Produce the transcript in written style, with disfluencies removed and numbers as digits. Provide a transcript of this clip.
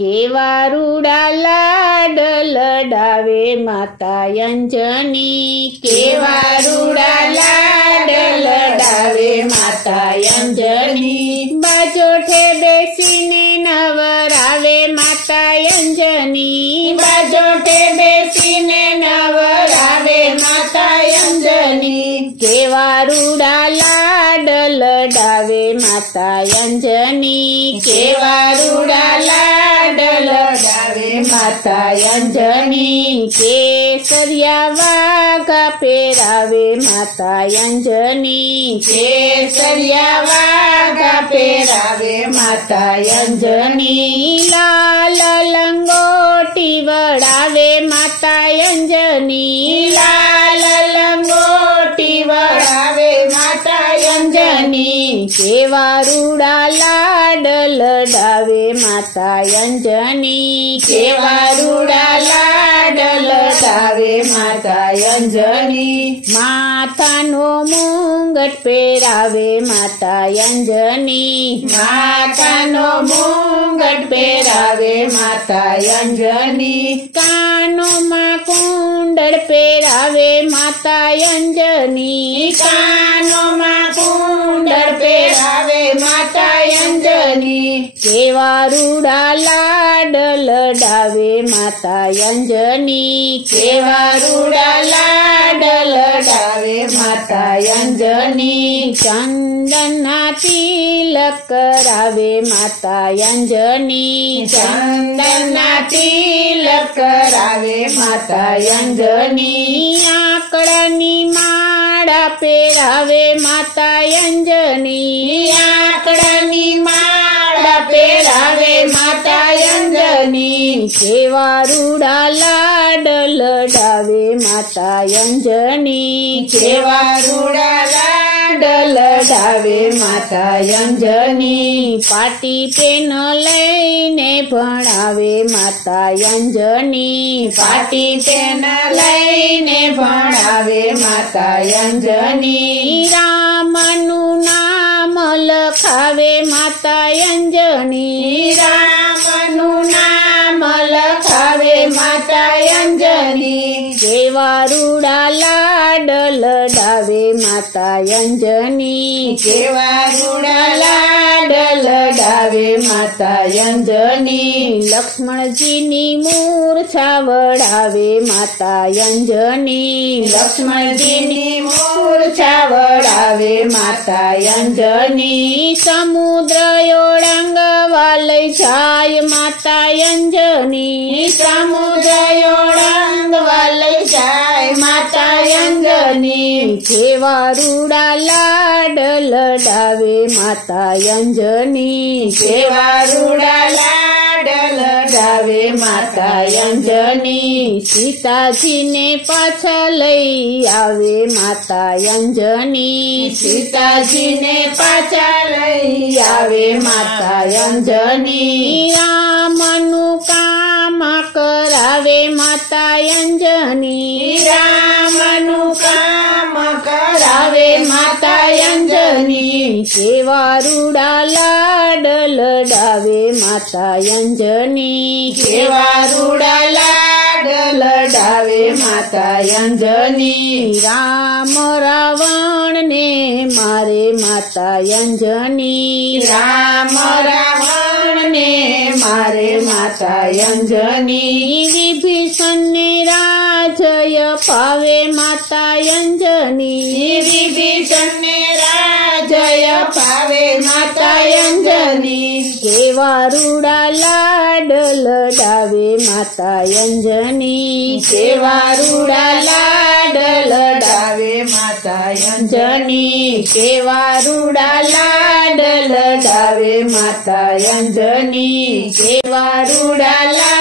केवा रूड़ा लाड लडावे माता अंजनी। केवा रूड़ा लाड लडावे माता अंजनी। बाजोठे बेसीने नवरावे माता अंजनी। बाजोठे बेसीने नवरावे माता अंजनी। केवा रूड़ा लाड लडावे माता अंजनी। केवा रूड़ा लाड लडावे माता अंजनी। केसरिया वाघा पेरावे माता अंजनी। केसरिया वाघा पेरावे माता अंजनी। लाल लंगोटी वडावे माता अंजनी। लाल लंगोटी वडावे माता अंजनी। केवा रूड़ा लाड लडावे माता अंजनी। केवा रूड़ा लाड लडावे माता अंजनी। माथानो मुंगट पेरावे माता अंजनी। माथानो मुंगट पेरावे माता अंजनी। कानो मां कुंडल पेरावे माता अंजनी। कानो मां कुंडल पेरावे माता अंजनी। केवा रूड़ा लाड लडावे माता अंजनी। केवा रूड़ा लाड लडावे माता अंजनी। चंदना तिलक करावे माता अंजनी। चंदना तिलक करावे माता अंजनी। आकड़नी माळा पेरावे माता अंजनी। आकड़नी माळा पेरावे माता अंजनी। केवा रूड़ा लाड लडावे माता अंजनी। केवा रूड़ा लाड लडावे माता अंजनी। पाटी पेन लईने भणावे माता अंजनी। पाटी पेन लईने भणावे माता अंजनी। रामनु नाम लखावे माता अंजनी। रामनु नाम लखावे माता अंजनी। केवा रूड़ा लाड लडावे माता अंजनी। केवा रूड़ा लाड लडावे माता अंजनी। लक्ष्मणजीनी मूर्छा वडावे माता अंजनी। लक्ष्मणजीनी मूर्छा वडावे माता अंजनी। समुद्र ओळंगवा लई जाय माता अंजनी। समुद्र ओळंगवा लई जाय माता अंजनी। केवा रूड़ा लाड लडावे माता अंजनी। केवा रूड़ा लाड लडावे माता अंजनी। सीताजी ने पाछा लई आवे माता अंजनी। सीताजी ने पाछा लई आवे माता अंजनी। रामनु काम करावे माता अंजनी। रामनु काम करावे माता अंजनी। केवा रूड़ा लाड लडावे माता अंजनी। केवा रूड़ा लाड लडावे माता अंजनी। राम रावण ने मारे माता अंजनी। राम रावण ने मारे माता अंजनी। विभीषण ने राजय पावे माता अंजनी। विभीषण ने राजय पावे माता अंजनी। केवा रूड़ा लाड लडावे माता अंजनी। केवा रूड़ा लाड लडावे माता अंजनी। केवा रूड़ा लाड लडावे माता अंजनी। केवा रूड़ा लाड